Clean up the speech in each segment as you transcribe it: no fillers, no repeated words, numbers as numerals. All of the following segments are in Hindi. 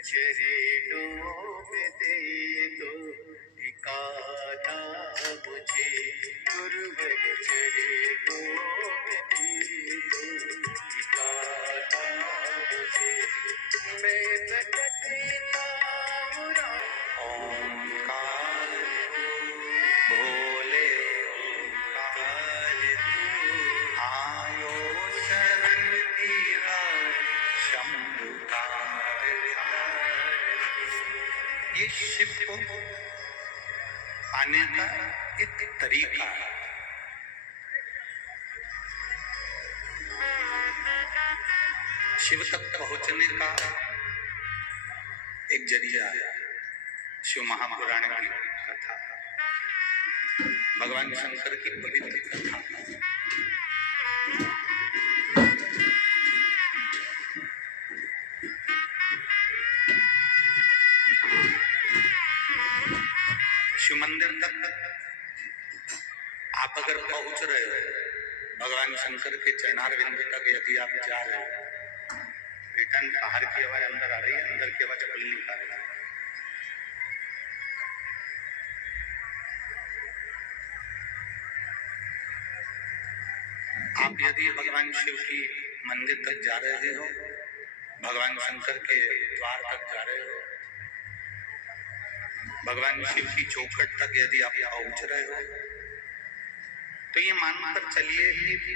चरणों में दे दो ठिकाना मुझे, गुरुवर चरणों में दे दो ठिकाना मुझे, मैं भटकता हूँ ओंकार भोले ओंकार तू आयो शरण तेरा शंभु का। ये शिव को पाने का एक तरीका है। शिव तक पहुंचने का एक जरिया है शिव महापुराण की कथा, भगवान शंकर की पवित्र कथा। शिव मंदिर तक आप अगर पहुंच रहे हो, भगवान शंकर के चरणारविंद तक यदि आप जा रहे हो, रिटर्न बाहर की आवाज अंदर आ रही है, अंदर की आवाज खुल नहीं पा रही है। आप यदि भगवान शिव की मंदिर तक जा रहे हो, भगवान शंकर के द्वार तक जा रहे हो, भगवान शिव की चौखट तक यदि आप पहुंच रहे हो, तो ये मानकर चलिए कि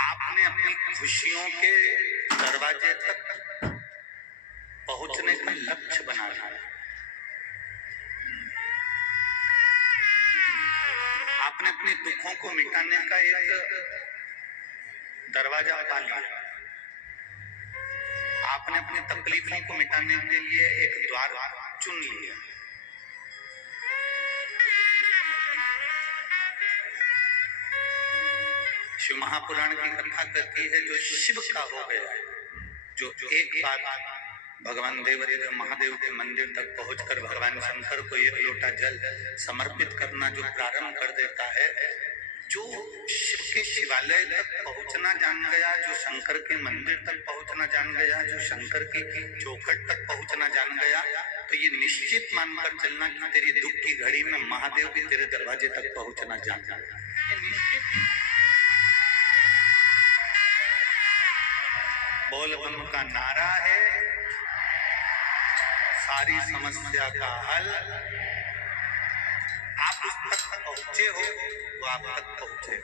आपने अपनी खुशियों के दरवाजे तक पहुंचने का लक्ष्य बना लिया। आपने अपने दुखों को मिटाने का एक दरवाजा पा लिया। आपने अपनी तकलीफों को मिटाने के लिए एक द्वार चुन लिया। शिव महापुराण की कथा कहती है, जो शिव का हो गया, जो एक बार भगवान देवदेव महादेव के मंदिर तक पहुंचकर भगवान शंकर को एक लोटा जल समर्पित करना जो प्रारंभ कर देता है, जो शिव के शिवालय तक पहुंचना जान गया, जो शंकर के मंदिर तक पहुंचना जान गया, जो शंकर की चौखट तक पहुंचना जान गया, तो ये निश्चित मानकर चलना कि तेरी दुख की घड़ी में महादेव भी तेरे दरवाजे तक पहुंचना जान गया। ये निश्चित बोल बम का नारा है, सारी समस्या का हल। आप उस तक पहुंचे हो, वो आप तक पहुंचे।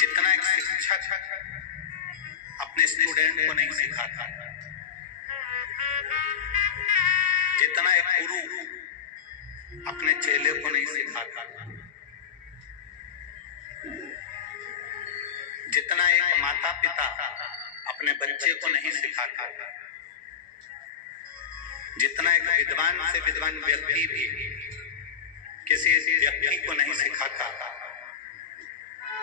जितना एक शिक्षक अपने स्टूडेंट को नहीं सिखाता, जितना एक गुरु अपने चेले को नहीं सिखाता, जितना एक माता पिता अपने बच्चे को नहीं सिखाता, जितना एक विद्वान से विद्वान व्यक्ति भी किसी व्यक्ति को नहीं सिखाता,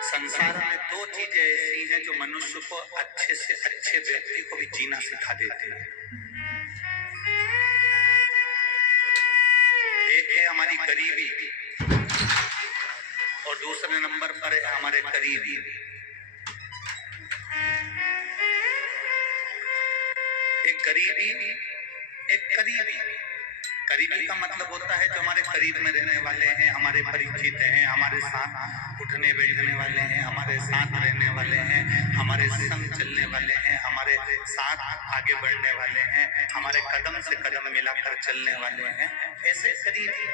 संसार में दो चीजें ऐसी हैं जो मनुष्य को अच्छे से अच्छे व्यक्ति को भी जीना सिखा देती है। एक है हमारी गरीबी और दूसरे नंबर पर है हमारे करीबी। एक गरीबी, एक करीबी। करीबी का मतलब होता है जो हमारे करीब में रहने वाले हैं, हमारे परिचित हैं, हमारे साथ उठने बैठने वाले हैं, हमारे साथ रहने वाले हैं, हमारे संग चलने वाले हैं, हमारे साथ आगे बढ़ने वाले हैं, हमारे कदम से कदम मिलाकर चलने वाले हैं, ऐसे करीबी।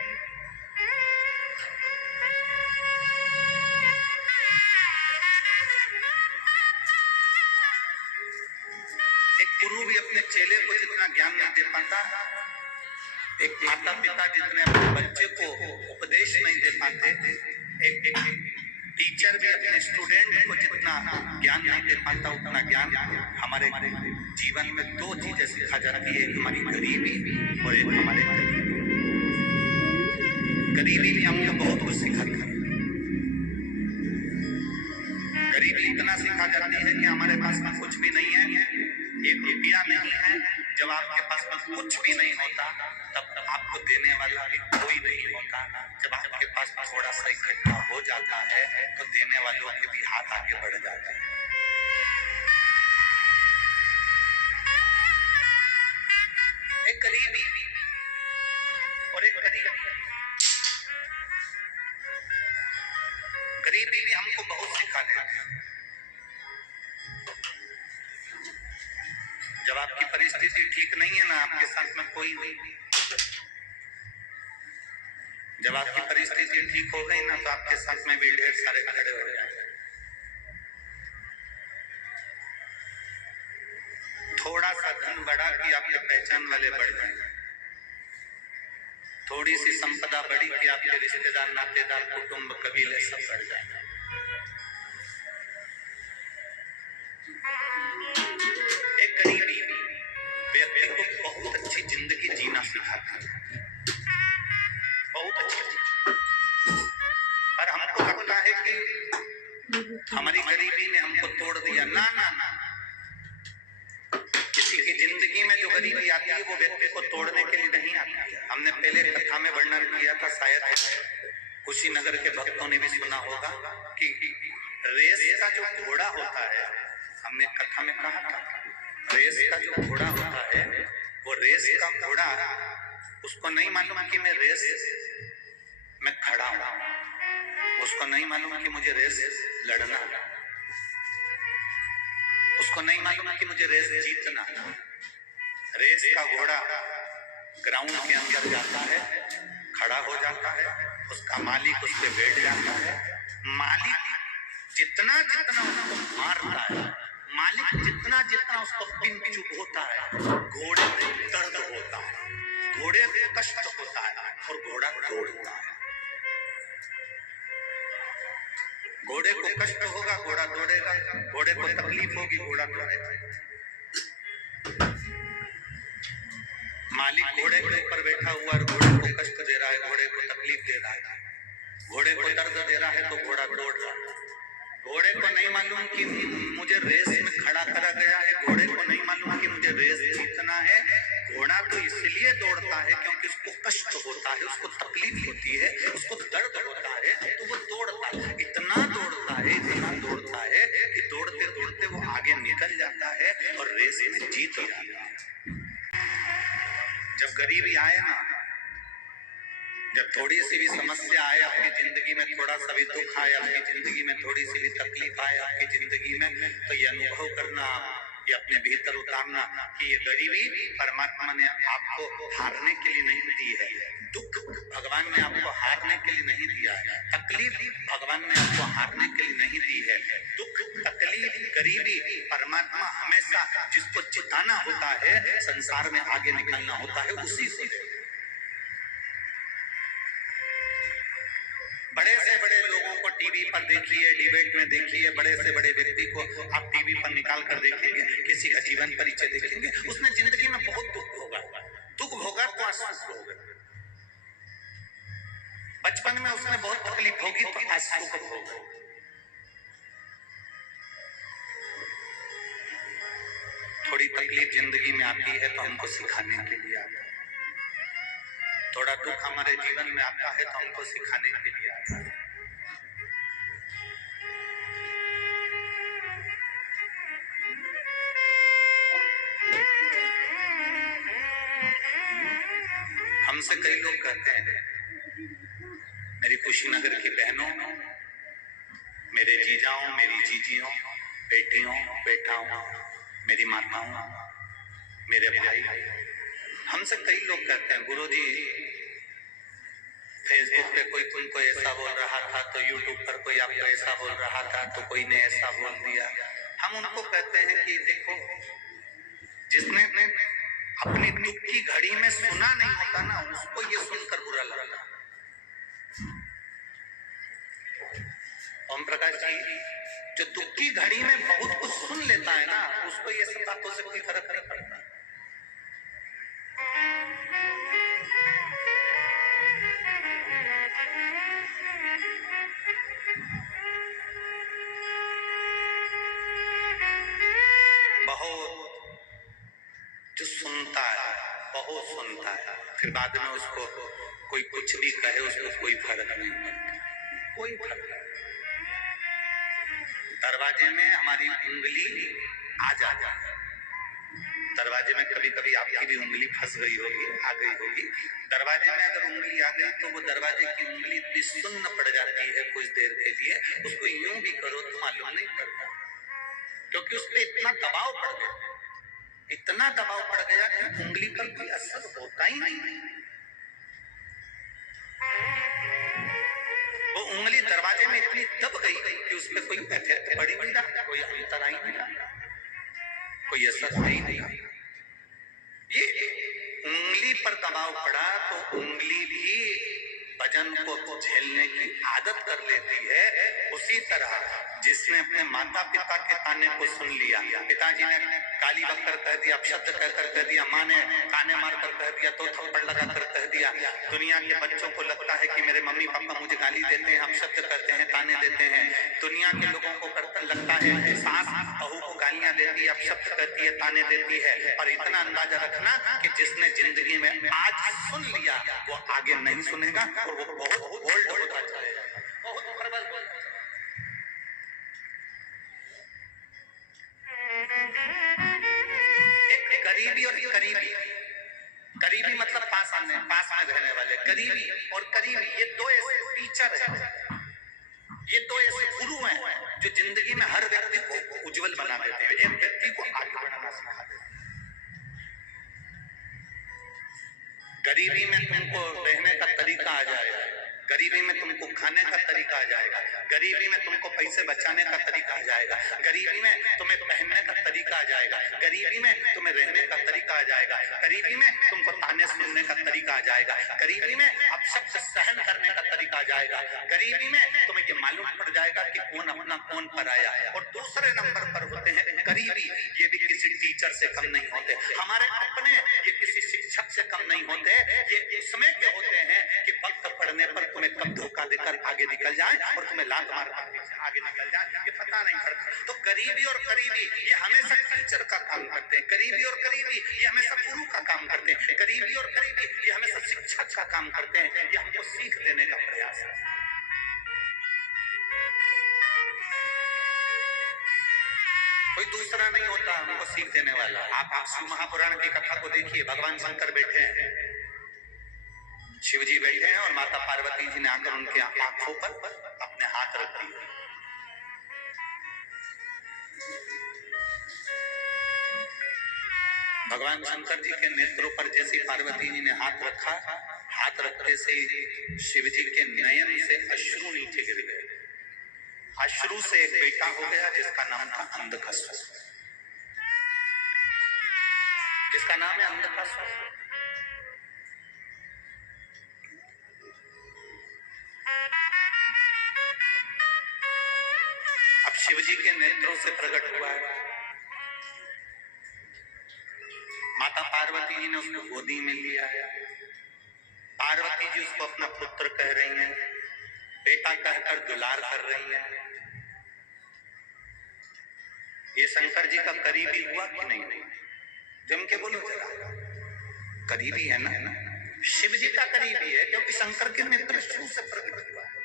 एक गुरु भी अपने चेले को जितना ज्ञान नहीं दे पाता, एक माता पिता जितने अपने बच्चे को उपदेश नहीं दे पाते, एक टीचर भी अपने स्टूडेंट को जितना ज्ञान नहीं दे पाता, उतना ज्ञान हमारे जीवन में दो चीजें सिखा जाती है, एक हमारी गरीबी और एक हमारे करीबी। गरीबी भी हमको बहुत कुछ सिखाती है। गरीबी इतना सिखा जाती है कि हमारे पास में कुछ भी नहीं है, एक रुपया नहीं है। जब आपके पास में कुछ भी नहीं होता, तब आपको देने वाला भी कोई नहीं होता। जब आप गरीबी भी हमको बहुत सिखा देती है। जब आपकी परिस्थिति ठीक नहीं है ना, आपके साथ में कोई नहीं। जब आपकी परिस्थिति ठीक हो गई ना, तो आपके साथ में भी ढेर सारे खड़े हो जाएंगे। थोड़ा सा धन बढ़ा कि आपके पहचान वाले बढ़ जाएंगे। थोड़ी सी संपदा बढ़ी कि आपके रिश्तेदार, नातेदार, कुटुंब, कबीले सब बढ़ जाएंगे। एक गरीबी व्यक्ति को बहुत अच्छी जिंदगी जीना सिखाता है, बहुत अच्छी। पर हमको लगता है कि हमारी गरीबी ने हमको तोड़ दिया। ना ना ना, किसी की जिंदगी में जो गरीबी आती है वो व्यक्ति को तोड़ने के लिए नहीं आती है। हमने पहले कथा में वर्णन किया था, शायद कुशीनगर के भक्तों ने भी सुना होगा कि रेस का जो घोड़ा होता है, हमने कथा में कहा था, रेस का जो घोड़ा होता है, वो रेस का घोड़ा उसको नहीं मालूम कि मैं रेस में खड़ा हूं, उसको नहीं मालूम कि मुझे रेस लड़ना, उसको नहीं मालूम कि मुझे रेस जीतना। रेस का घोड़ा ग्राउंड के अंदर जाता है, खड़ा हो जाता है, उसका मालिक उस पे बैठ जाता है। मालिक जितना जितना उसको मारता है, मालिक जितना जितना उसको पिन चुभोता है, घोड़े को दर्द होता है, घोड़े को कष्ट होता है और घोड़ा दौड़ता है। घोड़े को कष्ट होगा, घोड़ा दौड़ेगा, घोड़े को तकलीफ होगी, घोड़ा दौड़ेगा। मालिक घोड़े के ऊपर बैठा हुआ और घोड़े को कष्ट दे रहा है, घोड़े को तकलीफ दे रहा है, घोड़े को दर्द दे रहा है, तो घोड़ा दौड़ रहा है। घोड़े को नहीं मालूम कि मुझे रेस में खड़ा करा गया है, घोड़े को नहीं मालूम कि मुझे रेस जीतना है। घोड़ा तो इसलिए दौड़ता है क्योंकि उसको कष्ट होता है, उसको तकलीफ होती है, उसको दर्द होता है, तो वो दौड़ता है। इतना दौड़ता है, इतना दौड़ता है कि दौड़ते दौड़ते वो आगे निकल जाता है और रेस में जीत जाता है। जब गरीबी आए ना, जब थोड़ी सी भी समस्या आए आपकी जिंदगी में, थोड़ा सा भी दुख आए आपकी जिंदगी में, थोड़ी सी भी तकलीफ आए आपकी जिंदगी में, तो ये अनुभव करना, ये अपने भीतर उतारना कि ये गरीबी परमात्मा ने आपको हारने के लिए नहीं दी है, दुख भगवान ने आपको हारने के लिए नहीं दिया है, तकलीफ भगवान ने आपको हारने के लिए नहीं दी है। दुख, तकलीफ, गरीबी परमात्मा हमेशा जिसको जिताना होता है, संसार में आगे निकलना होता है, उसी से। बड़े से बड़े लोगों को टीवी पर देखिए, डिबेट में देखिए, बड़े से बड़े व्यक्ति को आप टीवी पर निकाल कर देखेंगे, किसी का जीवन परिचय देखेंगे, उसने जिंदगी में बहुत दुख भोगा, दुख भोगा तो आंसू होगा। बचपन में उसने बहुत तकलीफ होगी तो आंसू को भोगा। थोड़ी तकलीफ जिंदगी में आती है तो हमको सिखाने के लिए आता है, थोड़ा दुख हमारे जीवन में आता है तो हमको सिखाने के लिए आता है। हमसे कई लोग कहते हैं, मेरी कुशीनगर की बहनों, मेरे जीजाओं, मेरी जीजियों, बेटियों, बेटाओं, मेरी माताओं, मेरे भाई, हमसे कई लोग कहते हैं, गुरुजी फेसबुक पे कोई तुमको ऐसा बोल रहा था, तो यूट्यूब पर कोई आपको ऐसा बोल रहा था, तो कोई ने ऐसा बोल दिया। हम उनको कहते हैं कि देखो, जिसने अपनी दुख की घड़ी में सुना नहीं होता ना, उसको ये सुनकर बुरा लगता। ओम प्रकाश जी, जो दुख की घड़ी में बहुत कुछ सुन लेता है ना, उसको ये सब बातों से कोई फर्क नहीं पड़ता। बहुत जो सुनता है, बहुत सुनता है, फिर बाद में उसको कोई कुछ भी कहे, उसको कोई फर्क नहीं पड़ता, कोई फर्क नहीं। दरवाजे में हमारी उंगली आ जाए, दरवाजे में कभी कभी आपकी भी उंगली फंस गई होगी, आ गई होगी। दरवाजे में अगर उंगली आ गई तो वो दरवाजे की उंगली इतनी सुन्न पड़ जाती है कुछ देर के लिए, उसको यूं भी करो तो मालूम नहीं पड़ता, क्योंकि उस पर इतना दबाव पड़ गया, इतना दबाव पड़ गया कि उंगली पर कोई असर होता ही नहीं। वो उंगली दरवाजे में इतनी दब गई कि उस पर कोई इफेक्ट पड़ ही नहीं रहा, कोई अंतर ही नहीं रहा, कोई असर ही नहीं रहा। ये उंगली पर दबाव पड़ा तो उंगली भी वजन को झेलने की आदत कर लेती है। उसी तरह जिसने अपने माता पिता के ताने को सुन लिया, पिताजी ने गाली बककर कह दिया, अपशब्द कहकर कह दिया, माँ ने ताने मारकर कह दिया, तो थप्पड़ लगाकर कह दिया। दुनिया के बच्चों को लगता है कि मेरे मम्मी पापा मुझे गाली देते हैं, अपशब्द कहते हैं, ताने देते हैं। दुनिया के लोगों को लगता है सास बहू को गालियां देती है, अपशब्द कहती है, ताने देती है। और इतना अंदाजा रखना कि जिसने जिंदगी में आज सुन लिया वो आगे नहीं सुनेगा और वो बहुत बोल्ड होता जाएगा, बहुत प्रबल होता जाएगा। एक गरीबी और करीबी, करीबी मतलब पास में रहने वाले, करीबी और करीबी ये दो ऐसे टीचर हैं, ये दो ऐसे गुरु हैं जो जिंदगी में हर व्यक्ति को उज्जवल बना देते हैं, एक व्यक्ति को आगे बढ़ाना सिखा देते हैं। गरीबी में तुमको रहने का तरीका आ जाएगा, गरीबी में तुमको खाने का तरीका आ जाएगा, गरीबी में तुमको पैसे बचाने का तरीका आ जाएगा, गरीबी में तुम्हें पहनने का तरीका आ जाएगा, गरीबी में तुम्हें रहने का तरीका आ जाएगा, गरीबी में तुमको ताने सुनने का तरीका आ जाएगा, गरीबी में अपशब्द सहन करने का तरीका आ जाएगा, गरीबी में तुम्हें ये मालूम पड़ जाएगा कि कौन अपना कौन पराया। और दूसरे नंबर पर होते हैं करीबी, ये भी किसी टीचर से कम नहीं होते, हमारे अपने, ये किसी शिक्षक से कम नहीं होते, ये उसमें के होते हैं कि वक्त पढ़ने पर तुम्हें कब धोखा देकर आगे निकल जाए और तुम्हें लात मार कर आगे निकल जाए, ये पता नहीं पड़ता। तो गरीबी और करीबी ये हमेशा टीचर का काम करते हैं, करीबी और करीबी ये हमेशा गुरु का काम करते हैं, करीबी और करीबी ये हमेशा शिक्षक का काम करते हैं, ये हमको सीख देने का प्रयास है। कोई दूसरा नहीं होता हमको सीख देने वाला। आप शिव महापुराण की कथा को देखिए, भगवान शंकर बैठे हैं, शिव जी बैठे हैं और माता पार्वती जी ने आकर उनके आंखों पर अपने हाथ रख दिए। भगवान शंकर जी के नेत्रों पर जैसे पार्वती जी ने हाथ रखा, हाथ रखते से शिव जी के नयन से अश्रु नीचे गिर गए। अश्रु से एक बेटा हो गया जिसका नाम था अंधकासुर, जिसका नाम है अंधकासुर। अब शिव जी के नेत्रों से प्रकट हुआ है, माता पार्वती जी ने उसको गोदी में लिया है, पार्वती जी उसको अपना पुत्र कह रही हैं, बेटा कहकर दुलार कर रही हैं। ये शंकर जी का करीबी हुआ कि नहीं? जम के बोलो जरा, करीबी है ना? शिव जी का करीबी है क्योंकि शंकर के नेत्र शुरू से प्रकट हुआ है।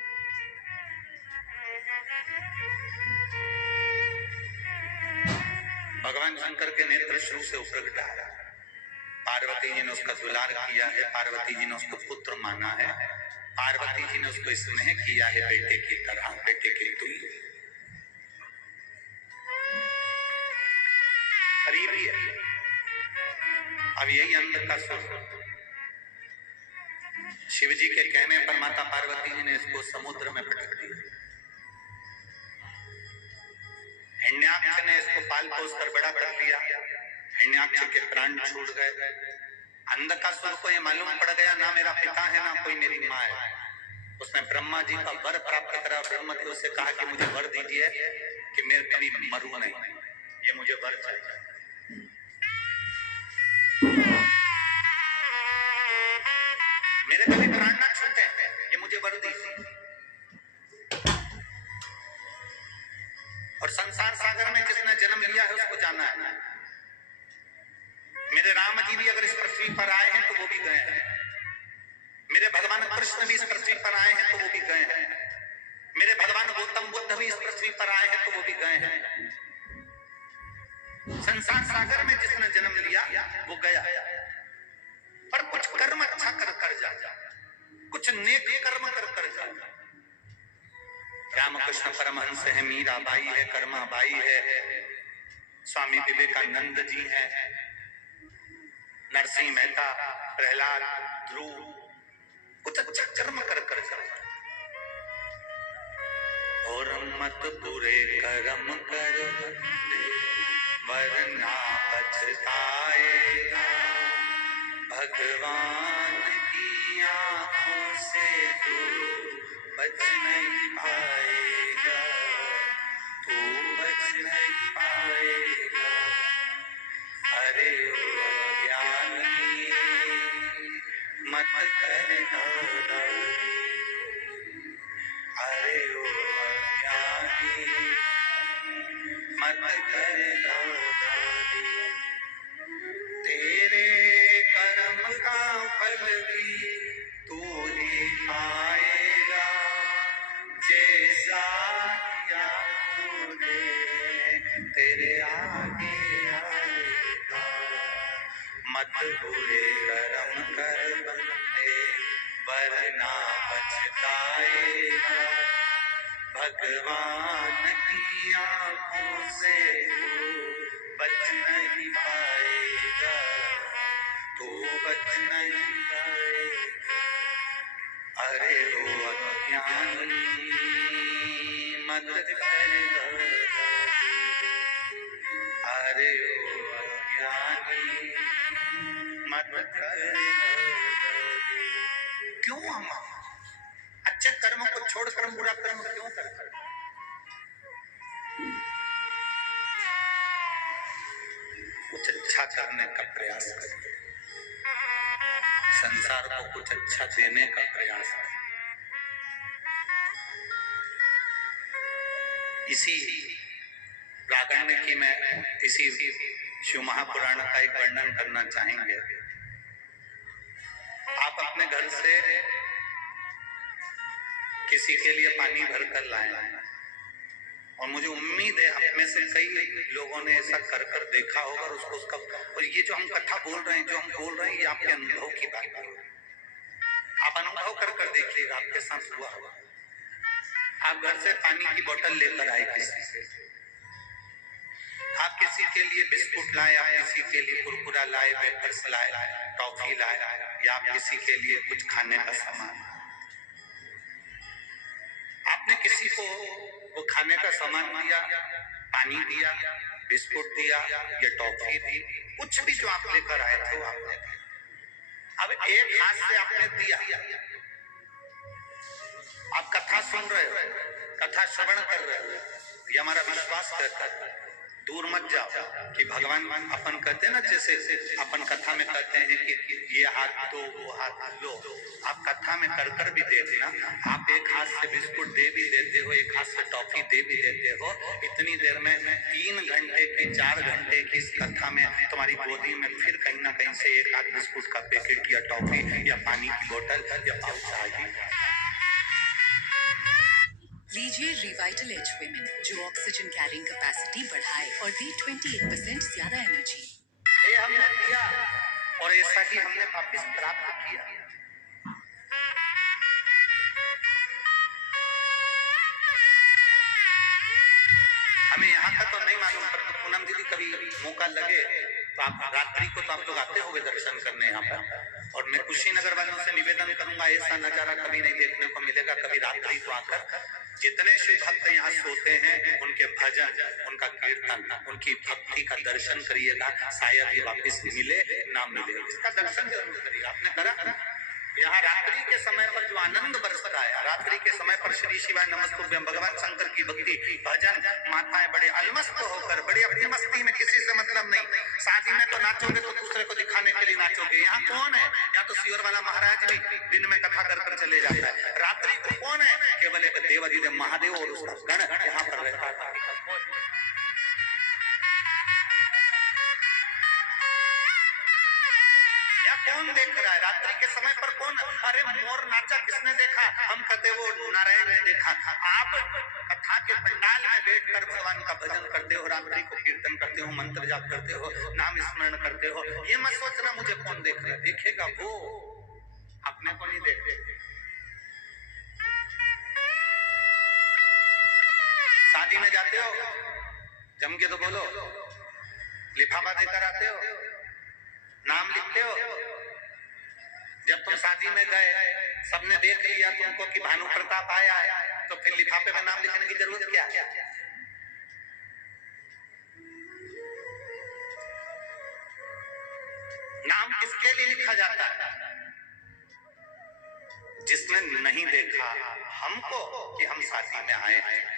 भगवान शंकर के नेत्र शुरू से प्रकट है। पार्वती जी ने उसका दुलार किया है, पार्वती जी ने उसको पुत्र माना है, पार्वती जी ने उसको स्नेह किया है बेटे की तरह, बेटे के तुल्य। करीबी है। अब यही अंधकासुर शिव जी के कहने पर माता पार्वती जी ने इसको समुद्र में पटक दिया। हिरण्याक्ष ने इसको पाल पोस कर बड़ा कर लिया, हिरण्याक्ष के प्राण छूट गए। अंधकासुर को ये मालूम पड़ गया ना मेरा पिता है ना कोई मेरी माँ है। उसने ब्रह्मा जी का वर प्राप्त करा, ब्रह्मदेव से कहा कि मुझे वर दीजिए कि मैं कभी मरूं नहीं, ये मुझे वर चाहिए। मेरे कभी प्राण ना छूटे, ये मुझे वर दीजिए। और संसार सागर में जिसने जन्म लिया है उसको जाना है। मेरे राम जी भी अगर इस पृथ्वी पर आए हैं तो वो भी गए हैं, मेरे भगवान कृष्ण भी इस पृथ्वी पर आए हैं तो वो भी गए हैं, मेरे भगवान गौतम बुद्ध भी इस पृथ्वी पर आए हैं तो वो भी गए हैं। संसार सागर में जिसने जन्म लिया वो गया, पर कुछ कर्म अच्छा कर कर जा, कुछ नेक कर्म कर कर जा। रामकृष्ण परमहंस है, मीराबाई है, कर्माबाई है, स्वामी विवेकानंद जी हैं, नरसिंह मेहता, प्रहलाद, ध्रुव, कुछ अच्छा कर्म कर कर जा। और मत बुरे कर्म करो वरना पछताएगा, भगवान की आंखों से तू बच नहीं पाएगा, तू बच नहीं पाएगा। अरे ओ अज्ञानी मत कर नादानी, अरे ओ अज्ञानी मत कर नादानी। तेरे कर्म का फल भी तू ही पाएगा, जैसा किया तूने तेरे आगे आएगा। मत बुरे कर्म कर बंदे वरना पछताएगा, भगवान की आंखों से बच नहीं पाएगा, तू बच नहीं पाएगा। अरे ओ अज्ञानी मत कर नादानी, अरे ओ अज्ञानी मत कर नादानी। क्यों हम अच्छे कर्मों को छोड़कर बुरा कर्म क्यों करते? कुछ अच्छा करने का प्रयास करिए, संसार को कुछ अच्छा देने का प्रयास करिए। इसी प्रागण्य की मैं इसी शिव महापुराण का एक वर्णन करना चाहेंगे। आप अपने घर से किसी के लिए पानी भरकर लाए, और मुझे उम्मीद है आप में से कई लोगों ने ऐसा कर कर देखा होगा, और उसको उसका, और ये जो हम कथा बोल रहे हैं, जो हम बोल रहे हैं, ये आपके अनुभव की बात है। आप अनुभव कर कर देखिएगा, आपके साथ हुआ होगा। आप घर से पानी की बोतल लेकर आए किसी से, आप किसी के लिए बिस्कुट लाए, आप किसी के लिए कुरकुरा लाए, वेफर्स लाए, टॉफी लाए, या आप किसी के लिए कुछ खाने का सामान, आपने किसी को वो खाने का सामान दिया, पानी दिया, बिस्कुट दिया या टॉफी दी, कुछ भी जो आप लेकर आए थे वो आपने दिया। अब एक हाथ से आपने दिया, आप कथा सुन रहे हो, कथा श्रवण कर रहे हो, ये हमारा विश्वास कहता है। दूर मत जाओ कि भगवान अपन कहते हैं ना, जैसे अपन कथा में कहते हैं कि ये हाथ दो वो हाथ लो, आप कथा में कर कर भी देखना, आप एक हाथ से बिस्कुट दे भी देते हो, एक हाथ से टॉफी दे भी देते हो, इतनी देर में 3 घंटे की 4 घंटे की इस कथा में तुम्हारी गोदी में फिर कहीं ना कहीं से एक हाथ बिस्कुट का पैकेट या टॉफी या पानी की बोतल या पाउच आ गई। लीजिए रिवाइटल एज विमेन, जो ऑक्सीजन कैरिंग कैपेसिटी बढ़ाए और दे 28% ज्यादा एनर्जी। ये हमने दिया और ऐसा ही हमने वापस प्राप्त किया। हमें यहाँ का तो नहीं मालूम, पर पूनम दीदी कभी मौका लगे तो आप रात्रि को तो आप लोग आते होंगे दर्शन करने यहाँ पर, और मैं कुशीनगर वालों से निवेदन करूंगा, ऐसा नजारा कभी नहीं देखने को मिलेगा। कभी रात्रि को आकर जितने शिव भक्त यहाँ सोते हैं, उनके भजन, उनका कीर्तन, उनकी भक्ति का दर्शन करिएगा। शायद ये वापिस मिले ना मिले, इसका दर्शन जरूर करिए। आपने करा? यहाँ रात्रि के समय पर जो आनंद बरसता है, रात्रि के समय पर श्री शिवाय नमस्तुभ्यम, भगवान शंकर की भक्ति, भजन, माताएं बड़े अलमस्त होकर, बड़ी अपनी मस्ती में, किसी से मतलब नहीं। शादी में तो नाचोगे तो दूसरे को दिखाने के लिए नाचोगे। यहाँ कौन है? यहाँ तो सीवर वाला महाराज भी दिन में कथा कर कर चले जाता है। रात्रि को कौन है? केवल एक देवाधिदेव महादेव और उसका गण यहाँ पर रहता है। कौन देख रहा है रात्रि के समय पर? कौन? अरे मोर नाचा किसने देखा? हम कहते वो नारायण ने देखा। आप कथा के पंडाल में बैठकर भगवान का भजन करते हो, रात्रि को कीर्तन करते हो, मंत्र जाप करते हो, नाम स्मरण करते हो, ये मत सोचना मुझे कौन देख रहा है, देखेगा वो, अपने को नहीं देखे। शादी में जाते हो, जम के तो बोलो, लिफाफा देकर आते हो, नाम लिखते हो। जब तुम शादी में गए, सबने देख लिया तुमको कि भानु प्रताप आया है, तो फिर लिफाफे में नाम लिखने की जरूरत क्या है? नाम किसके लिए लिखा जाता है? जिसने नहीं देखा हमको कि हम शादी में आए हैं,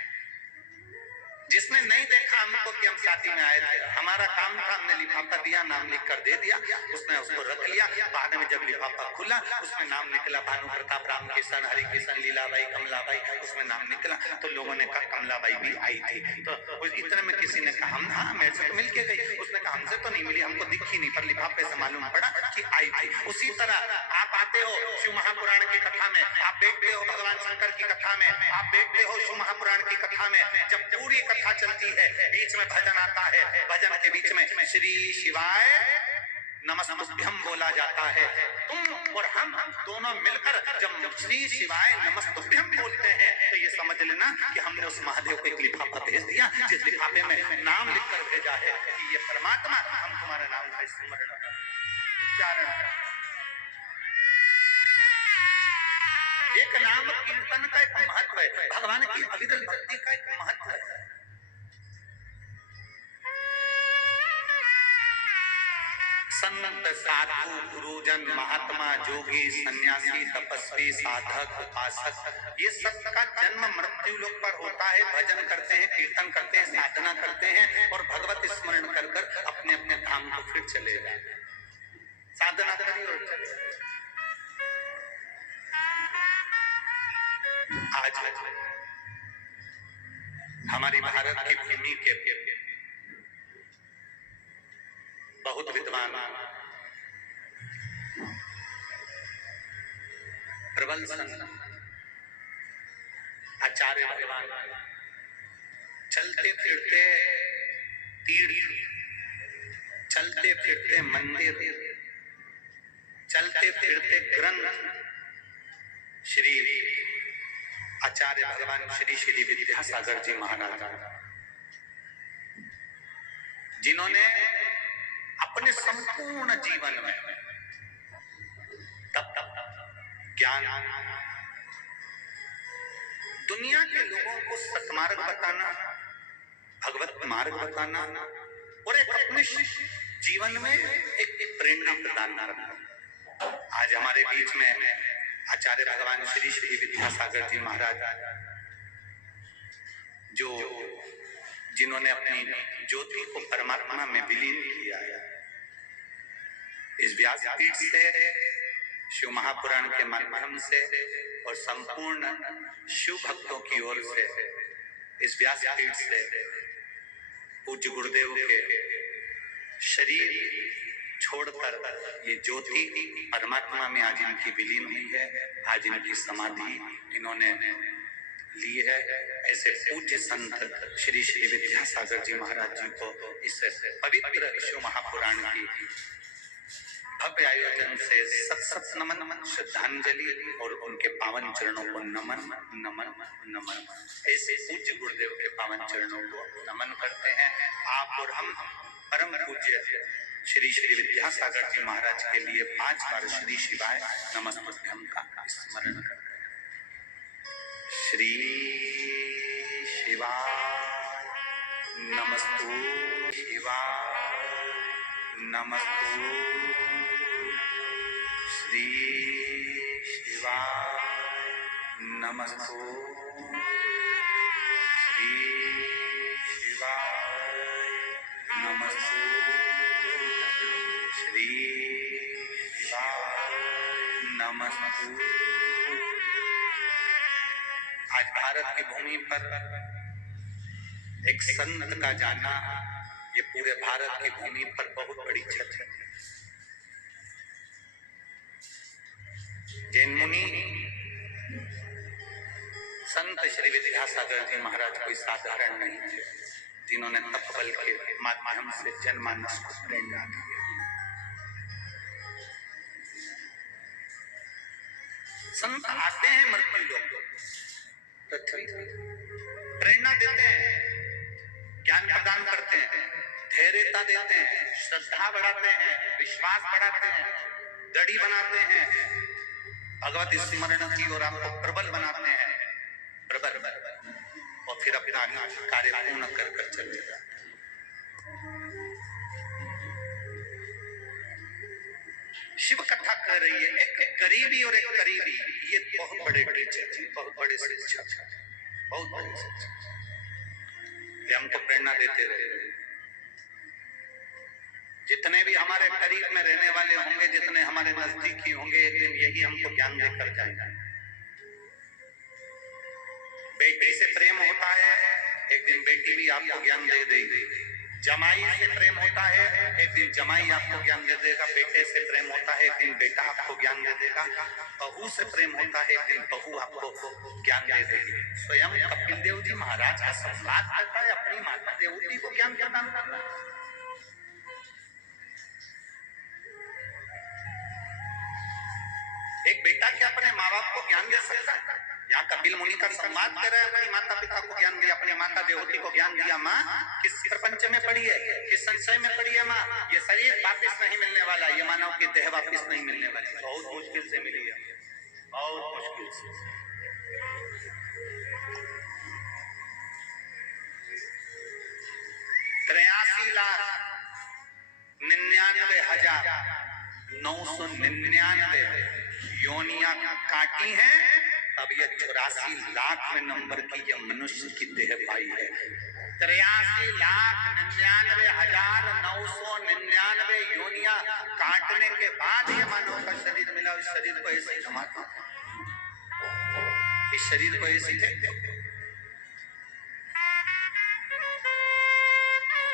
जिसने नहीं देखा हमको कि हम शादी में आए थे, हमारा काम था, हमने लिफाफा दिया, नाम लिख कर दे दिया, उसने उसको रख लिया। बाद में जब लिफाफा खुला, उसमें नाम निकला भानु प्रताप, राम किशन, हरि किशन, लीलाबाई, कमलाबाई, उसमें नाम निकला। तो लोगों ने कहा कमलाबाई भी आई थी, तो इतने में किसी ने कहा हम, हाँ मेरे से तो मिल के गई। उसने कहा हमसे तो नहीं मिली, हमको दिखी नहीं, पर लिफाफे से मालूम पड़ा कि आई थी। उसी तरह आप आते हो शिव महापुराण की कथा में, आप बैठते हो भगवान शंकर की कथा में, आप बैठते हो शिव महापुराण की कथा में। जब पूरी कथा चलती है, बीच में भजन आता है, भजन के बीच में श्री शिवाय नमस्तुभ्यम बोला जाता है। तुम और हम दोनों मिलकर जब श्री शिवाय नमस्तुभ्यम बोलते हैं, तो ये समझ लेना कि हमने उस महादेव को एक लिफाफा भेज दिया, जिस लिफाफे में नाम लिखकर भेजा है कि ये परमात्मा हम तुम्हारे नाम का स्मरण उच्चारण। एक नाम कीर्तन का एक महत्व है, भगवान की अविरल भक्ति का एक महत्व है। संत साधु गुरुजन महात्मा जोगी सन्यासी तपस्वी साधक उपासक, ये सबका जन्म मृत्यु लोक पर होता है। भजन करते हैं, कीर्तन करते हैं, साधना करते हैं और भगवत स्मरण कर कर अपने अपने धाम को फिर चले जाते। साधना करी और चले। आज हमारी भारत की भूमि के बहुत विद्वान प्रबल संत आचार्य भगवान चलते फिरते तीर्थ, चलते फिरते मंदिर, चलते फिरते ग्रंथ, श्री आचार्य भगवान श्री श्री विद्यासागर जी महाराज, जिन्होंने अपने संपूर्ण जीवन में तप ज्ञान, दुनिया के लोगों को सत्मार्ग बताना, भगवत मार्ग बताना और एक अपने जीवन में एक प्रेरणा प्रदान करना। आज हमारे बीच में आचार्य भगवान श्री श्री विद्यासागर जी महाराज, जो जिन्होंने अपनी ज्योति को परमात्मा में विलीन किया है। इस व्यासपीठ से, शिव महापुराण के माध्यम से और संपूर्ण शिव भक्तों की ओर से, इस व्यासपीठ से पूज्य गुरुदेव के शरीर छोड़कर ये ज्योति परमात्मा में आज इनकी विलीन हुई है। आज इनकी समाधि इन्होंने ली है। ऐसे पूज्य संत श्री श्री विद्यासागर जी महाराज जी को इस पवित्र शिव महापुराण की भव्य आयोजन से सत सत नमन, श्रद्धांजलि और उनके पावन चरणों को नमन नमन नमन। ऐसे पूज्य गुरुदेव के पावन चरणों को नमन करते हैं। आप और हम परम पूज्य श्री श्री विद्यासागर जी महाराज के लिए 5 बार श्री शिवाय नमस्तुभ्यम का स्मरण करते हैं। श्री शिवाय नमस्तु शिवाय नमस्तु श्री शिवाय नमस्तु श्री शिवाय नमस्तु श्री शिवाय नमस्तु। आज भारत की भूमि पर एक संत का जाना, ये पूरे भारत की भूमि पर बहुत बड़ी क्षति है। जैन मुनि संत श्री विद्यासागर जी महाराज कोई साधारण नहीं थे, जिन्होंने तप बल के माध्यम से जनमानस को प्रेरणा दी। संत आते हैं मृत्यु लोग पृथ्वी, प्रेरणा देते हैं, ज्ञान प्रदान करते हैं, धैर्यता देते हैं, श्रद्धा बढ़ाते हैं, विश्वास बढ़ाते हैं, दृढ़ बनाते हैं, भगवत स्मरण की ओर आपको प्रबल बनाते हैं, प्रबल, और फिर अपना कार्य पूर्ण कर कर चले जाते हैं। शिव कथा कर रही है, एक करीबी और एक करीबी, ये बहुत बड़े टीचर, बहुत बड़े शिक्षक, बहुत बड़े शिक्षक, ये हमको प्रेरणा देते रहे। जितने भी हमारे करीब में रहने वाले होंगे, जितने हमारे नजदीकी होंगे, एक दिन यही हमको ज्ञान देकर जाएंगे। बेटी से प्रेम होता है, एक दिन बेटी भी आपको ज्ञान दे देगी। जमाई से प्रेम होता है, एक दिन जमाई आपको ज्ञान दे देगा। बेटे से प्रेम होता है, एक दिन बेटा आपको ज्ञान दे देगा। बहू से प्रेम होता है, एक दिन बहू आपको ज्ञान दे देगी। स्वयं कपिल देव जी महाराज का संवाद करता है, अपनी माता देवती को ज्ञान प्रदान करता है। एक बेटा क्या अपने माँ बाप को ज्ञान दे सकता है? यहाँ कपिल मुनि का संवाद कर रहा है, अपनी माता पिता को ज्ञान दिया, अपनी माता देवती को ज्ञान दिया। माँ किस प्रपंच में पड़ी है, किस संशय में पड़ी है माँ? ये शरीर वापिस नहीं मिलने वाला, ये मानव की देह वापिस नहीं मिलने वाली, बहुत मुश्किल से मिली है, बहुत मुश्किल से। 83,99,999 योनियां काटी हैं, अब ये 84,00,000 नंबर की ये मनुष्य की देह पाई है। 83,99,999 योनियां काटने के बाद ये मानव का शरीर मिला। इस शरीर को ऐसे जमाता, इस शरीर को ऐसे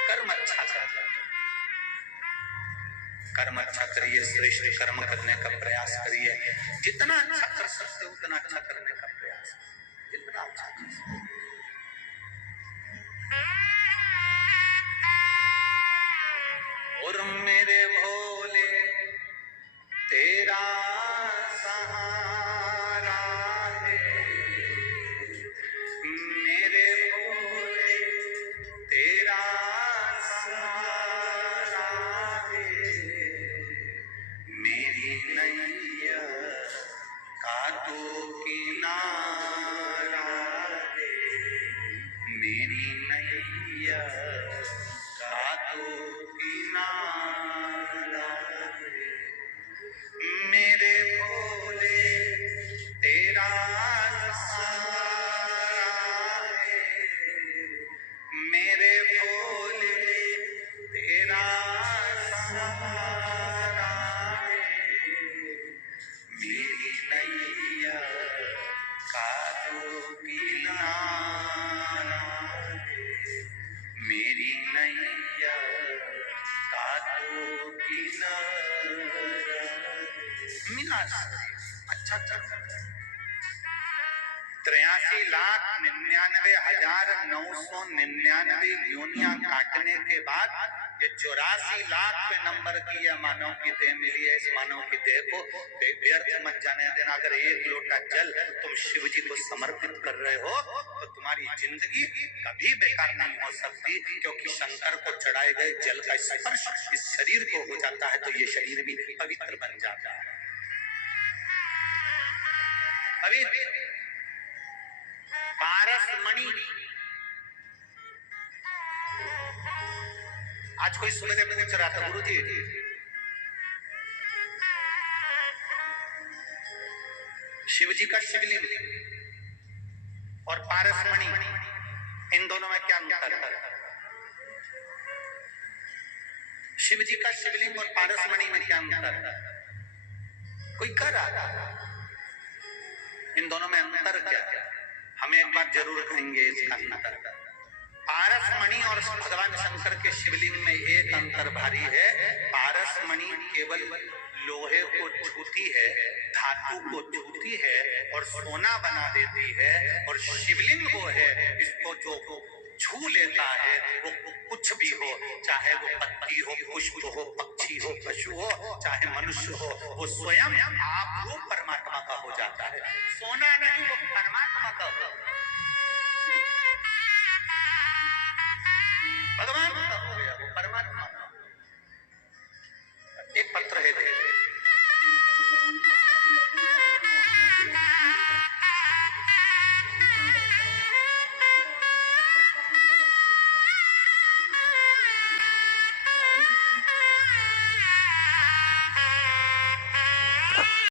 कर्म अच्छा करता, कर्म अच्छा करिए, श्रेष्ठ कर्म करने का प्रयास करिए। जितना अच्छा कर सकते हो उतना अच्छा करने का प्रयास, जितना अच्छा कर सकते। और मेरे भोले तेरा सहारा है, मेरे भोले तेरा सहारा है, मेरी नैया का तो किनारा है, मेरी नैया का तो किनारा है, मेरे भोले तेरा सहारा है, मेरे भोले तेरा सहारा है, मेरी नैया का तो किनारा है, मेरी नैया का तो किनारा मिला। अच्छा अच्छा 83,99,999 योनियां काटने के बाद ये 84,00,000 नंबर की यह मानव की देह मिली है। इस मानव की देह को व्यर्थ मत जाने देना। अगर एक लोटा जल तुम शिव जी को समर्पित कर रहे हो तो तुम्हारी जिंदगी कभी बेकार नहीं हो सकती, क्योंकि शंकर को चढ़ाए गए जल का स्पर्श इस शरीर को हो जाता है तो ये शरीर भी पवित्र बन जाता है। अभी पारसमणि, आज कोई सुबह पूछ रहा था, गुरुजी शिव जी का शिवलिंग और पारसमणि, इन दोनों में क्या अंतर है? शिव जी का शिवलिंग और पारसमणि में क्या अंतर है? कोई कह रहा था इन दोनों में अंतर क्या है? हमें एक बात जरूर कहेंगे इसका अंतर। पारसमणि और भगवान शंकर के शिवलिंग में एक अंतर भारी है। पारसमणि केवल लोहे को छूती है, धातु को छूती है और सोना बना देती है, और और शिवलिंग वो है, इसको जो छू लेता है वो कुछ भी हो, चाहे वो पत्ती हो, पुष्प हो, पक्षी हो, पशु हो, चाहे मनुष्य हो, वो स्वयं आप रूप परमात्मा का हो जाता है। सोना नहीं, वो परमात्मा का हो। भगवान